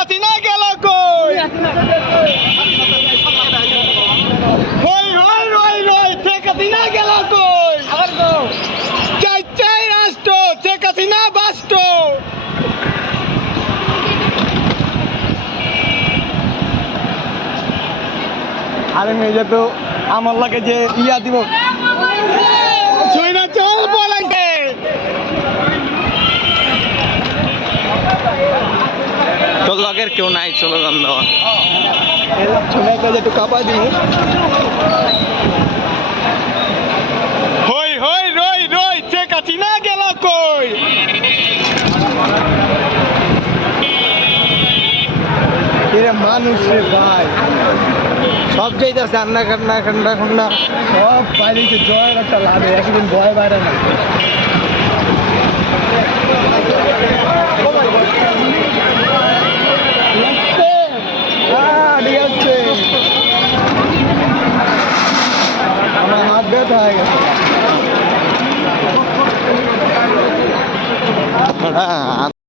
হাসিনা গেল কই? রই রই রই রই, শেখ হাসিনা গেল কই? চাই চাই রাষ্ট্র, শেখ হাসিনা বাষ্ট আরে মেয়ে যেত আমার লাগে যে ইয়া দিব। লগের কেউ নাই চলো গান দেওয়া একটু কাপা দিব হই হই রই রই চেক আছি না গেল কই? এরা মানুষ রে ভাই। সব কান্না সব বাইরে জয়ের একটা লাভে একদিন ভয় বাইরে না। আমার হয়ে গেছে। হ্যাঁ